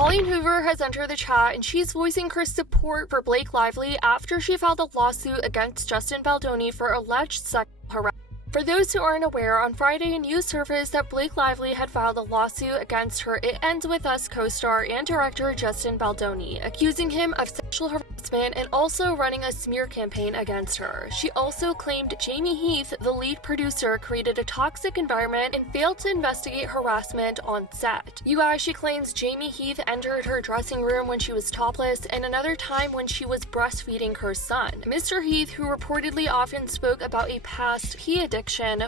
Colleen Hoover has entered the chat and she's voicing her support for Blake Lively after she filed a lawsuit against Justin Baldoni for alleged sexual harassment. For those who aren't aware, on Friday, news surfaced that Blake Lively had filed a lawsuit against her It Ends With Us co-star and director Justin Baldoni, accusing him of sexual harassment and also running a smear campaign against her. She also claimed Jamie Heath, the lead producer, created a toxic environment and failed to investigate harassment on set. You guys, she claims Jamie Heath entered her dressing room when she was topless and another time when she was breastfeeding her son. Mr. Heath, who reportedly often spoke about a past pee addiction,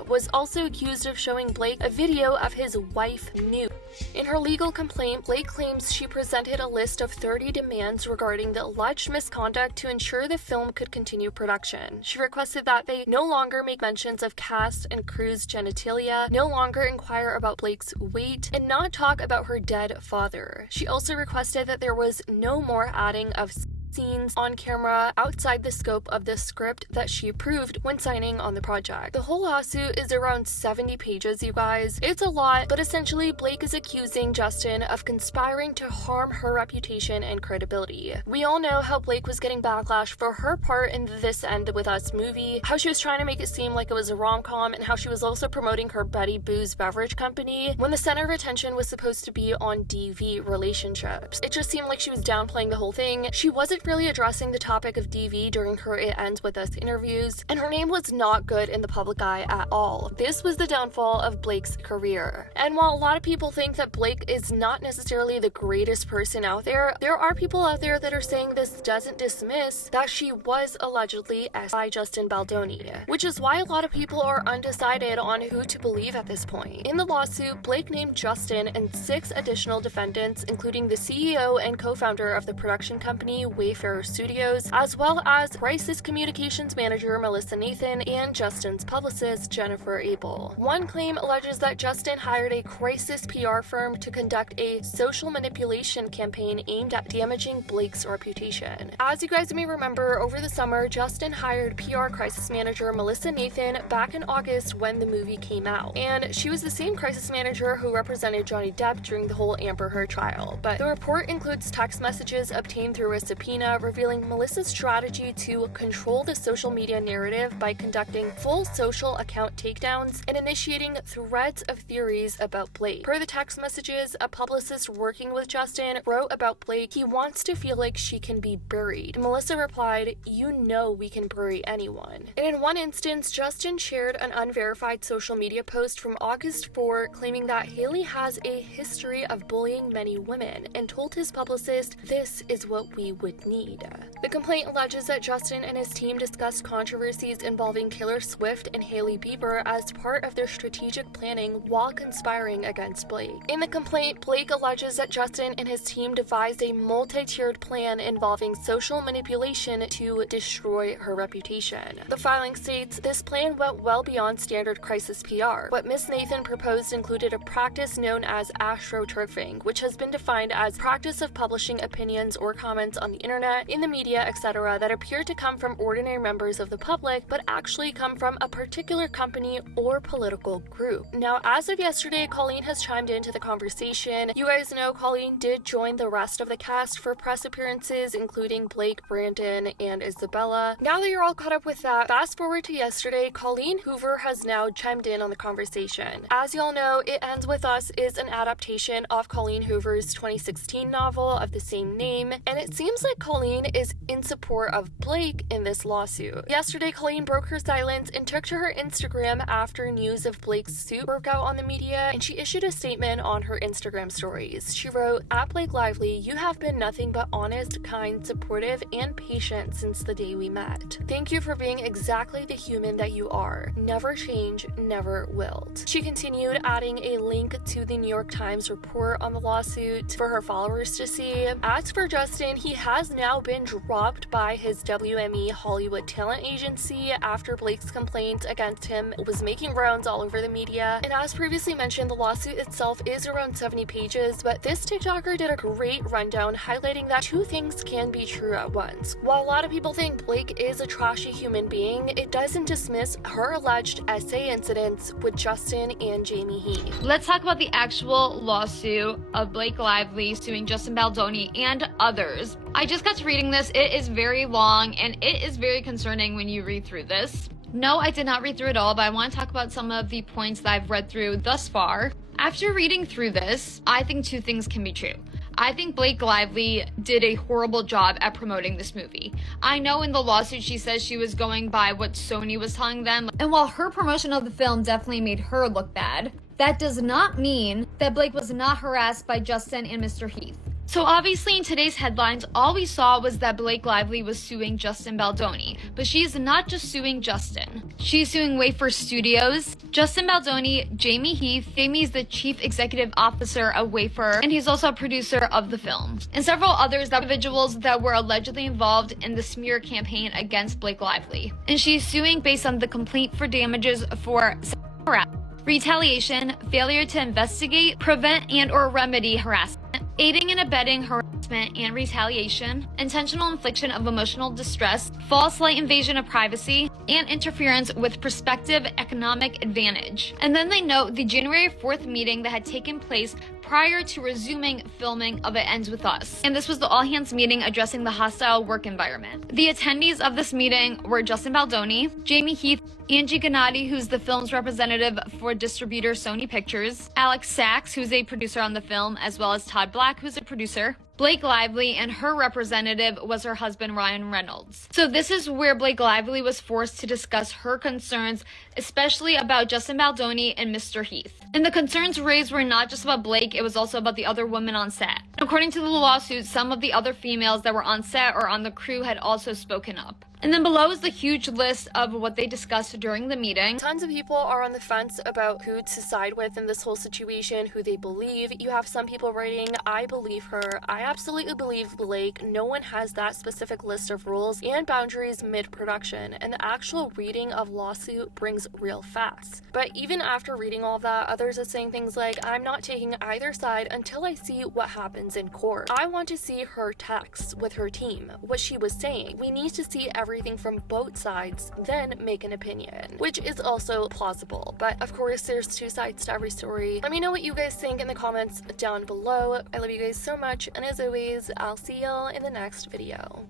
was also accused of showing Blake a video of his wife nude. In her legal complaint, Blake claims she presented a list of 30 demands regarding the alleged misconduct to ensure the film could continue production. She requested that they no longer make mentions of cast and crew's genitalia, no longer inquire about Blake's weight, and not talk about her dead father. She also requested that there was no more adding of scenes on camera outside the scope of the script that she approved when signing on the project. The whole lawsuit is around 70 pages, you guys. It's a lot, but essentially Blake is accusing Justin of conspiring to harm her reputation and credibility. We all know how Blake was getting backlash for her part in This End With Us movie, how she was trying to make it seem like it was a rom-com, and how she was also promoting her Betty Boo's beverage company when the center of attention was supposed to be on DV relationships. It just seemed like she was downplaying the whole thing. She wasn't really addressing the topic of DV during her It Ends With Us interviews, and her name was not good in the public eye at all. This was the downfall of Blake's career. And while a lot of people think that Blake is not necessarily the greatest person out there, there are people out there that are saying this doesn't dismiss that she was allegedly asked by Justin Baldoni, which is why a lot of people are undecided on who to believe at this point. In the lawsuit, Blake named Justin and 6 additional defendants, including the CEO and co-founder of the production company Wayfarer Studios, as well as crisis communications manager Melissa Nathan and Justin's publicist Jennifer Abel. One claim alleges that Justin hired a crisis PR firm to conduct a social manipulation campaign aimed at damaging Blake's reputation. As you guys may remember, over the summer, Justin hired PR crisis manager Melissa Nathan back in August when the movie came out, and she was the same crisis manager who represented Johnny Depp during the whole Amber Heard trial. But the report includes text messages obtained through a subpoena revealing Melissa's strategy to control the social media narrative by conducting full social account takedowns and initiating threads of theories about Blake. Per the text messages, a publicist working with Justin wrote about Blake, "He wants to feel like she can be buried." Melissa replied, "You know we can bury anyone." And in one instance, Justin shared an unverified social media post from August 4 claiming that Haley has a history of bullying many women and told his publicist, "This is what we would need." The complaint alleges that Justin and his team discussed controversies involving Taylor Swift and Hailey Bieber as part of their strategic planning while conspiring against Blake. In the complaint, Blake alleges that Justin and his team devised a multi-tiered plan involving social manipulation to destroy her reputation. The filing states, "This plan went well beyond standard crisis PR. What Ms. Nathan proposed included a practice known as Astroturfing, which has been defined as practice of publishing opinions or comments on the internet, in the media, etc. that appear to come from ordinary members of the public, but actually come from a particular company or political group." Now, as of yesterday, Colleen has chimed into the conversation. You guys know Colleen did join the rest of the cast for press appearances, including Blake, Brandon, and Isabella. Now that you're all caught up with that, fast forward to yesterday, Colleen Hoover has now chimed in on the conversation. As y'all know, It Ends With Us is an adaptation of Colleen Hoover's 2016 novel of the same name, and it seems like Colleen is in support of Blake in this lawsuit. Yesterday, Colleen broke her silence and took to her Instagram after news of Blake's suit broke out on the media, and she issued a statement on her Instagram stories. She wrote, "At Blake Lively, you have been nothing but honest, kind, supportive, and patient since the day we met. Thank you for being exactly the human that you are. Never change, never wilt." She continued, adding a link to the New York Times report on the lawsuit for her followers to see. As for Justin, he has has now been dropped by his WME Hollywood talent agency after Blake's complaint against him was making rounds all over the media. And as previously mentioned, the lawsuit itself is around 70 pages, but this TikToker did a great rundown highlighting that two things can be true at once. While a lot of people think Blake is a trashy human being, it doesn't dismiss her alleged essay incidents with Justin and Jamie Heath. Let's talk about the actual lawsuit of Blake Lively suing Justin Baldoni and others. I just got to reading this. It is very long and it is very concerning when you read through this. No, I did not read through it all, but I want to talk about some of the points that I've read through thus far. After reading through this, I think two things can be true. I think Blake Lively did a horrible job at promoting this movie. I know in the lawsuit she says she was going by what Sony was telling them, and while her promotion of the film definitely made her look bad, that does not mean that Blake was not harassed by Justin and Mr. Heath. So obviously in today's headlines, all we saw was that Blake Lively was suing Justin Baldoni, but she is not just suing Justin. She's suing Wafer Studios, Justin Baldoni, Jamie Heath. Jamie is the chief executive officer of Wafer, and he's also a producer of the film, and several others, individuals that were allegedly involved in the smear campaign against Blake Lively. And she's suing based on the complaint for damages for harassment, retaliation, failure to investigate, prevent and or remedy harassment, aiding and abetting harassment and retaliation, intentional infliction of emotional distress, false light invasion of privacy, and interference with prospective economic advantage. And then they note the January 4th meeting that had taken place prior to resuming filming of It Ends With Us. And this was the all-hands meeting addressing the hostile work environment. The attendees of this meeting were Justin Baldoni, Jamie Heath, Angie Gennady, who's the film's representative for distributor Sony Pictures, Alex Sachs, who's a producer on the film, as well as Todd Black, who's a producer, Blake Lively, and her representative was her husband, Ryan Reynolds. So this is where Blake Lively was forced to discuss her concerns, especially about Justin Baldoni and Mr. Heath. And the concerns raised were not just about Blake, it was also about the other women on set. According to the lawsuit, some of the other females that were on set or on the crew had also spoken up. And then below is the huge list of what they discussed during the meeting. Tons of people are on the fence about who to side with in this whole situation, who they believe. You have some people writing, I believe her. I absolutely believe Blake. No one has that specific list of rules and boundaries mid-production, and the actual reading of lawsuit brings real facts. But even after reading all of that, others are saying things like, I'm not taking either side until I see what happens in court. I want to see her text with her team, what she was saying. We need to see everything from both sides, then make an opinion, which is also plausible. But of course, there's two sides to every story. Let me know what you guys think in the comments down below. I love you guys so much, and as always, I'll see y'all in the next video.